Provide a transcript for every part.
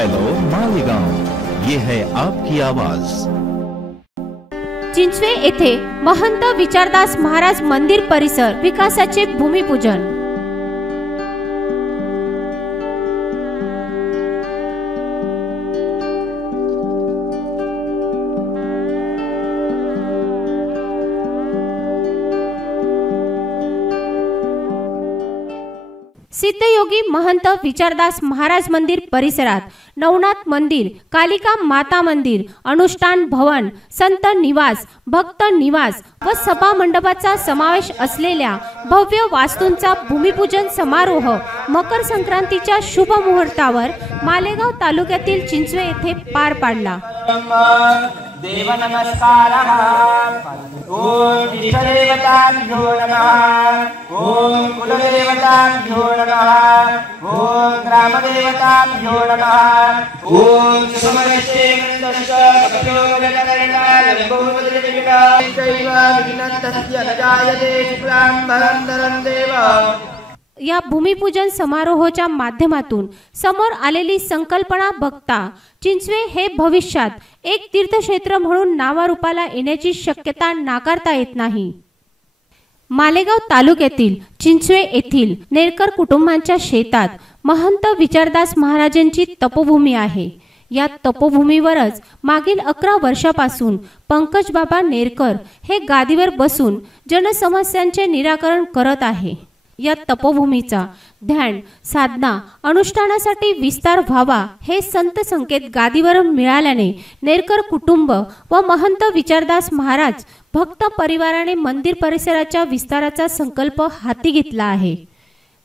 Hello Malegaon, ये है आपकी आवाज। चिंचवे येथे महंत विचारदास महाराज मंदिर परिसर विकासाचे भूमिपूजन। सिद्धयोगी महंत विचारदास महाराज मंदिर परिसरात नवनाथ मंदिर, कालिका माता मंदिर, अनुष्ठान भवन, संत निवास, भक्त निवास व सभा मंडपाचा समावेश असलेल्या भव्य वास्तूंचा भूमिपूजन समारोह मकर संक्रांतीच्या शुभ मुहूर्तावर मालेगाव तालुक्यातील चिंचवे येथे पार पाडला। देव नमस्कारः। ओम इष्टदेवताभ्यो नमः। ओम कुलदेवताभ्यो नमः। ओम ग्रामदेवताभ्यो नमः। ओम समरस्ते वृन्दस्य कपिलो वरदकरणाय बहुवदनविकाय चैव विघ्नस्तस्य न जायते शुक्लाम्बरं धरं देव। या भूमिपूजन समारोहाच्या माध्यमातून समोर आलेली संकल्पना बघता चिंचवे हे भविष्यात एक तीर्थक्षेत्र म्हणून नावारूपाला येण्याची शक्यता नाकारता येत नाही। मालेगाव तालुक्यातील चिंचवे येथील नेरकर कुटुंबांच्या शेतात महंत विचारदास महाराजांची तपोभूमी आहे। या तपोभूमीवरच मागील 11 वर्षापासून पंकज बाबा नेरकर हे गादीवर बसून जनसमस्यांचे निराकरण करत आहे। या तपोभूमीचा ध्यान, साधना, अनुष्ठानासाठी विस्तार व्हावा हे संत संकेत गादीवर मिळाल्याने नेरकर कुटुंब व महंत विचारदास महाराज भक्त परिवाराने मंदिर परिसराच्या विस्ताराचा संकल्प हाती घेतला आहे।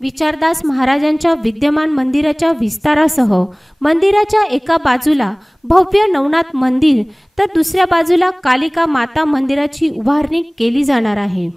विचारदास महाराजांच्या विद्यमान मंदिराच्या विस्तारासह मंदिराच्या एका बाजूला भव्य नवनाथ मंदिर तर दुसऱ्या बाजूला कालिका माता मंदिराची उभारणी केली जाणार आहे।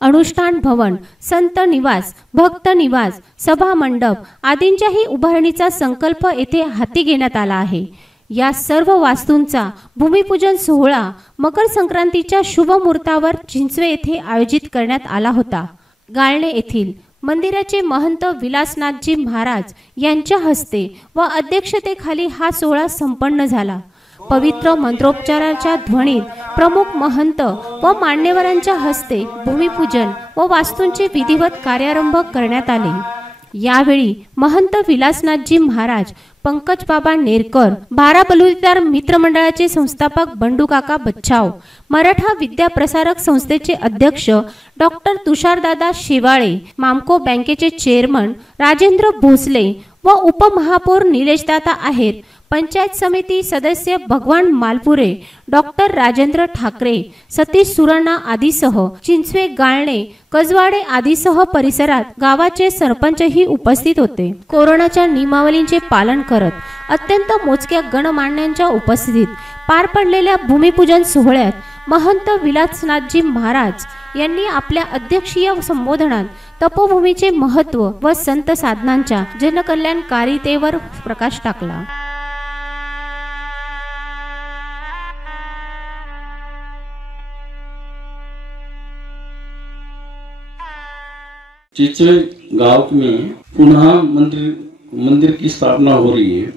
अनुष्ठान भवन, संत निवास, भक्त निवास, सभा मंडप आदींच्याही उभारणीचा संकल्प येथे हाती घेण्यात आला आहे। या सर्व वास्तूंचा भूमिपूजन सोहळा मकर संक्रांतीच्या शुभ मुहूर्तावर चिंचवे येथे आयोजित करण्यात आला होता। गाळणे येथील मंदिराचे महंत विलासनाथजी महाराज यांच्या हस्ते व अध्यक्षतेखाली हा सोहळा संपन्न झाला। पवित्र मंत्रोच्चाराच्या ध्वनीत प्रमुख महंत व मान्यवरांच्या हस्ते भूमिपूजन व वास्तूंचे विधिवत कार्यारंभ करण्यात आले। यावेळी महंत विलासनाथजी महाराज, पंकज बाबा नेरकर, 12 बलुतेदार मित्रमंडळाचे संस्थापक बंडू काका बच्छाव, मराठा विद्या प्रसारक संस्थेचे अध्यक्ष डॉक्टर तुषारदादा शेवाळे, मामको बँकेचे चेअरमन राजेंद्र भोसले व उपमहापौर निलेशदादा आहेर, पंचायत समिती सदस्य भगवान मालपुरे, डॉक्टर राजेंद्र ठाकरे, सतीश सुराणा आदीसह चिंचवे, गाळणे, कजवाडे आदीसह परिसरात गावाचे सरपंचही उपस्थित होते। कोरोनाच्या नियमावलींचे पालन करत अत्यंत मोजक्या गणमान्यांच्या उपस्थितीत पार पडलेल्या भूमिपूजन सोहळ्यात महंत विलासनाथजी महाराज यांनी आपल्या अध्यक्षीय संबोधनात तपोभूमीचे महत्त्व व संत साधनांच्या जनकल्याणकारितेवर प्रकाश टाकला। चिंचवे गांव में पुनः मंदिर की स्थापना हो रही है।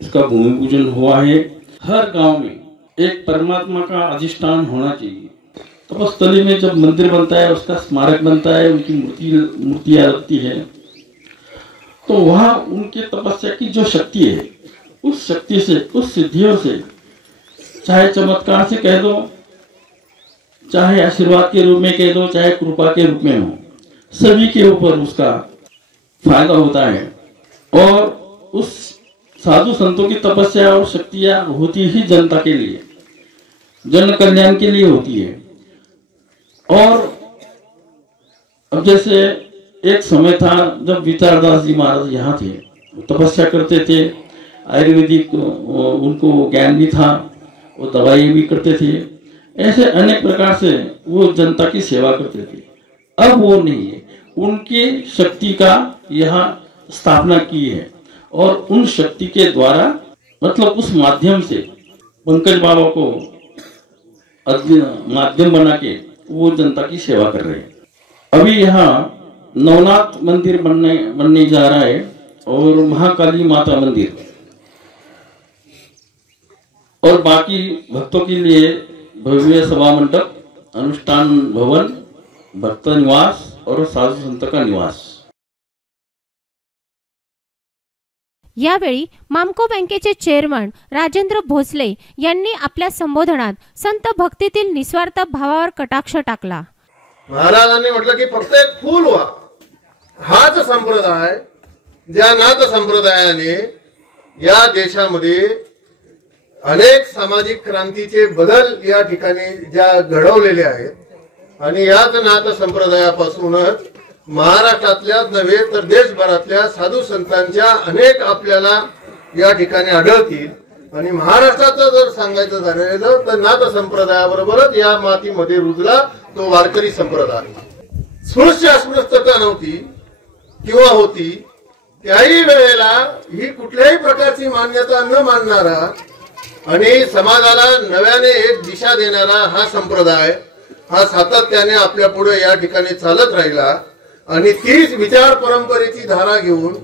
इसका भूमि पूजन हुआ है। हर गांव में एक परमात्मा का अधिष्ठान होना चाहिए। तपस्थली में जब मंदिर बनता है, उसका स्मारक बनता है, उनकी मूर्तियां रखती है, तो वहाँ उनके तपस्या की जो शक्ति है, उस शक्ति से, उस सिद्धियों से, चाहे चमत्कार से कह दो, चाहे आशीर्वाद के रूप में कह दो, चाहे कृपा के रूप में हो, सभी के ऊपर उसका फायदा होता है। और उस साधु संतों की तपस्या और शक्तियां होती ही जनता के लिए, जन कल्याण के लिए होती है। और अब जैसे एक समय था जब विचारदास जी महाराज यहाँ थे, तपस्या करते थे, आयुर्वेदिक उनको ज्ञान भी था, वो दवाई भी करते थे, ऐसे अनेक प्रकार से वो जनता की सेवा करते थे। अब वो नहीं है, उनकी शक्ति का यहाँ स्थापना की है और उन शक्ति के द्वारा, मतलब उस माध्यम से पंकज बाबा को माध्यम बना के वो जनता की सेवा कर रहे हैं। अभी यहाँ नवनाथ मंदिर बनने जा रहा है और महाकाली माता मंदिर और बाकी भक्तों के लिए भव्य सभा मंडप, अनुष्ठान भवन, भक्त निवास और साधु संत का निवास। यावेळी मामको बँकेचे चेअरमन राजेंद्र भोसले यांनी आपल्या संबोधनात संत भक्तीतील निस्वार्थ भावावर कटाक्ष टाकला। महाराजांनी म्हटलं की फक्त एक फूल व्हा, हाच संप्रदाय, ज्या नाथ संप्रदायाने या देशामध्ये अनेक सामाजिक क्रांतीचे बदल या ठिकाणी ज्या घडवलेले आहेत आणि याच नाथ संप्रदायापासूनच महाराष्ट्रातल्याच नव्हे तर देशभरातल्या साधू संतांच्या अनेक आपल्याला या ठिकाणी आढळतील। आणि महाराष्ट्राचं जर सांगायचं झालेलं तर नाथ संप्रदायाबरोबरच या मातीमध्ये रुजला तो वारकरी संप्रदाय। स्पृश्य अस्पृश्यता नव्हती किंवा होती, त्याही वेळेला ही कुठल्याही प्रकारची मान्यता न मानणारा आणि समाजाला नव्याने एक दिशा देणारा हा संप्रदाय हा सातत्याने आपल्या पुढे या ठिकाणी चालत राहिला आणि तीच विचार परंपरेची धारा घेऊन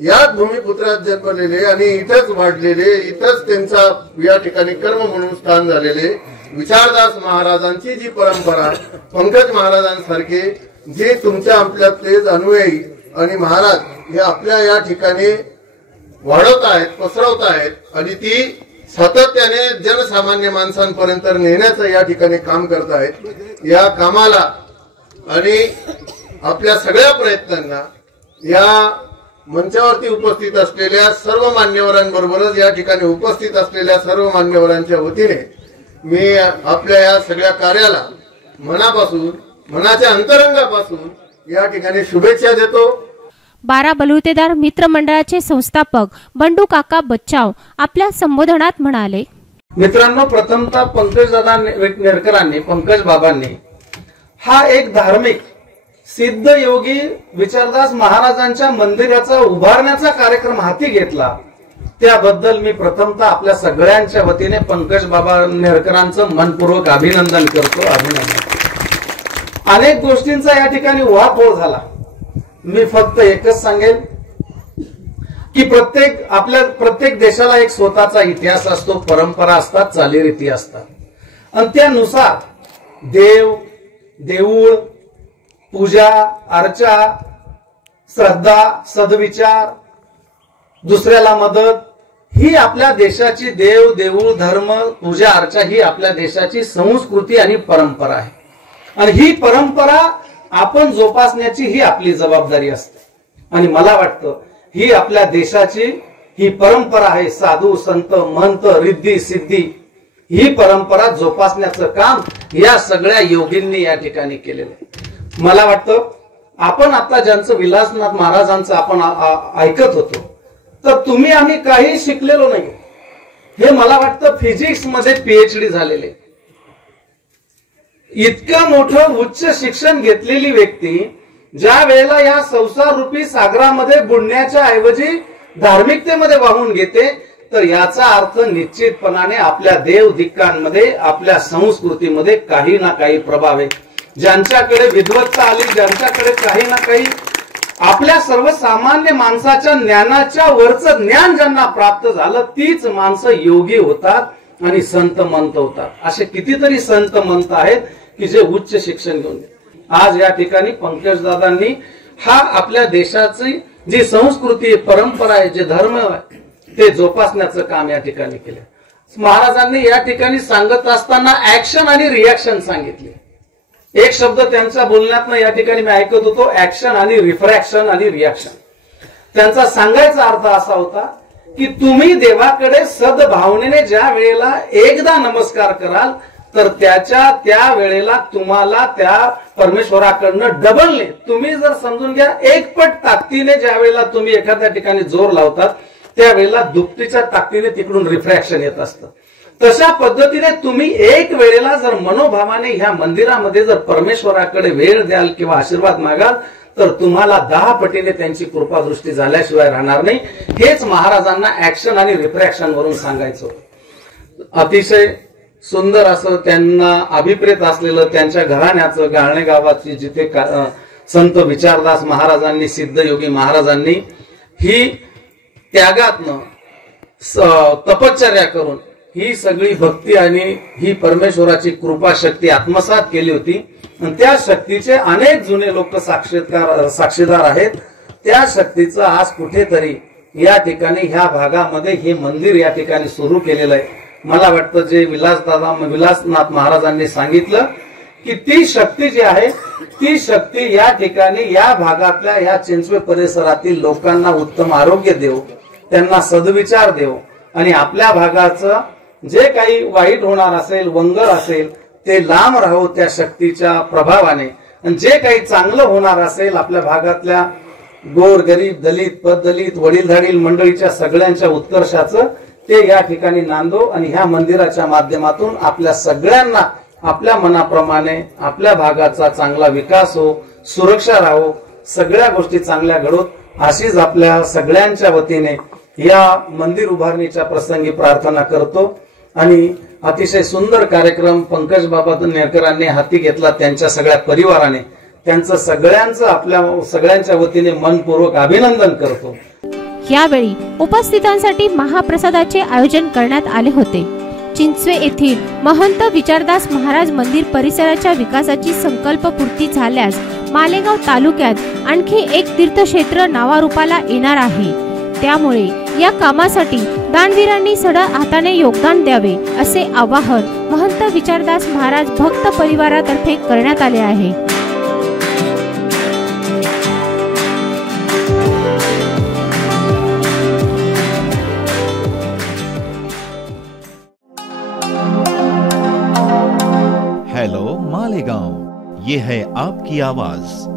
याच भूमिपुत्रात जन्मलेले आणि इथंच वाढलेले, इथंच त्यांचा या ठिकाणी कर्म म्हणून स्थान झालेले विचारदास महाराजांची जी परंपरा, पंकज महाराजांसारखे जे तुमच्या आपल्यातले अनुयायी आणि महाराज हे आपल्या या ठिकाणी वाढवत आहेत, पसरवत आहेत आणि ती सातत्याने जनसामान्य माणसांपर्यंत नेण्याचं या ठिकाणी काम करत आहेत। या कामाला आणि आपल्या सगळ्या प्रयत्नांना या मंचावरती उपस्थित असलेल्या सर्व मान्यवरांबरोबरच या ठिकाणी उपस्थित असलेल्या सर्व मान्यवरांच्या वतीने मी आपल्या या सगळ्या कार्याला मनापासून, मनाच्या अंतरंगापासून या ठिकाणी शुभेच्छा देतो। 12 बलुतेदार मित्र मंडळाचे संस्थापक बंडू काका बच्चाव आपल्या संबोधनात म्हणाले, मित्रांनो, प्रथमतः पंकजदादा नेरकरांनी, पंकज बाबांनी हा एक धार्मिक सिद्ध योगी विचारदास महाराजांच्या मंदिराचा उभारण्याचा कार्यक्रम हाती घेतला, त्याबद्दल मी प्रथमतः आपल्या सगळ्यांच्या वतीने पंकज बाबा नेरकरांचं मनपूर्वक अभिनंदन करतो। अभिनंदन। अनेक गोष्टींचा या ठिकाणी उहापोह झाला। मी फक्त एकच सांगेन की प्रत्येक देशाला एक स्वतःचा इतिहास असतो, परंपरा असतात, चालीरीती असतात आणि त्यानुसार देऊळ, पूजा अर्चा, श्रद्धा, सद्विचार, दुसऱ्याला मदत ही आपल्या देशाची देऊळ, धर्म, पूजा अर्चा ही आपल्या देशाची संस्कृती आणि परंपरा आहे आणि ही परंपरा आपण जोपासण्याची ही आपली जबाबदारी असते। आणि मला वाटतं ही आपल्या देशाची ही परंपरा आहे। साधू संत महंत रिद्धी सिद्धी ही परंपरा जोपासण्याचं काम या सगळ्या योगींनी या ठिकाणी केलेलं आहे। मला वाटतं आपण आता ज्यांचं विलासनाथ महाराजांचं आपण ऐकत होतो तर तुम्ही आम्ही काही शिकलेलो नाही, हे मला वाटतं फिजिक्स मध्ये PhD झालेले, इतकं मोठं उच्च शिक्षण घेतलेली व्यक्ती ज्या वेळेला या संसार रूपी सागरामध्ये बुडण्याच्या ऐवजी धार्मिकतेमध्ये वाहून घेते तर याचा अर्थ निश्चितपणाने आपल्या देवदिक्कांमध्ये, आपल्या संस्कृतीमध्ये काही ना काही प्रभाव आहे। ज्यांच्याकडे विद्वत्ता आली, ज्यांच्याकडे काही ना काही आपल्या सर्वसामान्य माणसाच्या ज्ञानाच्या वरचं ज्ञान ज्यांना प्राप्त झालं तीच माणसं योगी होतात आणि संत मंत होतात। असे कितीतरी संत मंत आहेत की जे उच्च शिक्षण घेऊन, आज या ठिकाणी पंकजदादांनी हा आपल्या देशाची जी संस्कृती, परंपरा आहे, जे धर्म आहे ते जोपासण्याचं काम या ठिकाणी केलं। महाराजांनी या ठिकाणी सांगत असताना ऍक्शन आणि रिॲक्शन सांगितले। एक शब्द त्यांच्या बोलण्यातनं या ठिकाणी मी ऐकत होतो, ऍक्शन आणि रिफ्रॅक्शन आणि रिॲक्शन। त्यांचा सांगायचा अर्थ असा होता की तुम्ही देवाकडे सद्भावनेने ज्या वेळेला एकदा नमस्कार कराल तर त्या वेळेला तुम्हाला त्या परमेश्वराकडनं डबलने, तुम्ही जर समजून घ्या एकपट ताकदीने ज्या वेळेला तुम्ही एखाद्या ठिकाणी जोर लावतात त्यावेळेला दुपटीच्या ताकदीने तिकडून रिफ्रॅक्शन येत असतं। तशा पद्धतीने तुम्ही एक वेळेला जर मनोभावाने ह्या मंदिरामध्ये जर परमेश्वराकडे वेळ द्याल किंवा आशीर्वाद मागाल तर तुम्हाला 10 पटीने त्यांची कृपा दृष्टी झाल्याशिवाय राहणार नाही। हेच महाराजांना ऍक्शन आणि रिफ्रॅक्शन वरून सांगायचं। अतिशय सुंदर असं त्यांना अभिप्रेत असलेलं त्यांच्या घराण्याचं गाळणे गावाची जिथे संत विचारदास महाराजांनी, सिद्ध योगी महाराजांनी ही त्यागातनं तपश्चर्या करून ही सगळी भक्ती आणि ही परमेश्वराची कृपा शक्ती आत्मसात केली होती आणि त्या शक्तीचे अनेक जुने लोक साक्षीदार आहेत. त्या शक्तीचं आज कुठेतरी या ठिकाणी ह्या भागामध्ये हे मंदिर या ठिकाणी सुरू केलेलं आहे. मला वाटतं जे विलासनाथ महाराजांनी सांगितलं की ती शक्ती जी आहे ती शक्ती या ठिकाणी या भागातल्या या चिंचवे परिसरातील लोकांना उत्तम आरोग्य देव, त्यांना सद्विचार देव आणि आपल्या भागाचं जे काही वाईट होणार असेल, वंगळ असेल ते लांब राहो त्या शक्तीच्या प्रभावाने, आणि जे काही चांगलं होणार असेल आपल्या भागातल्या गोर गरीब दलित पददलित वडीलधारील मंडळीच्या सगळ्यांच्या उत्कर्षाचं ते या ठिकाणी नांदो आणि ह्या मंदिराच्या माध्यमातून आपल्या सगळ्यांना आपल्या मनाप्रमाणे आपल्या भागाचा चांगला विकास हो, सुरक्षा राहो, सगळ्या गोष्टी चांगल्या घडोत अशीच आपल्या सगळ्यांच्या वतीने या मंदिर उभारणीच्या प्रसंगी प्रार्थना करतो. आणि अतिशय सुंदर कार्यक्रम पंकज बाबा नेरकरांनी हाती घेतला, त्यांच्या सगळ्या परिवाराने त्यांचं सगळ्यांचं आपल्या सगळ्यांच्या वतीने मनपूर्वक अभिनंदन करतो. यावेळी उपस्थितांसाठी महाप्रसादाचे आयोजन करण्यात आले होते. चिंचवे येथील महंत विचारदास महाराज मंदिर परिसराच्या विकासाची संकल्पपूर्ती झाल्यास मालेगाव तालुक्यात आणखी एक तीर्थक्षेत्र नावारूपाला येणार आहे. त्यामुळे या कामासाठी दानवीरांनी सढळ हाताने योगदान द्यावे असे आवाहन महंत विचारदास महाराज भक्त परिवारातर्फे करण्यात आले आहे. हेलो मालेगांव, ये है आपकी आवाज.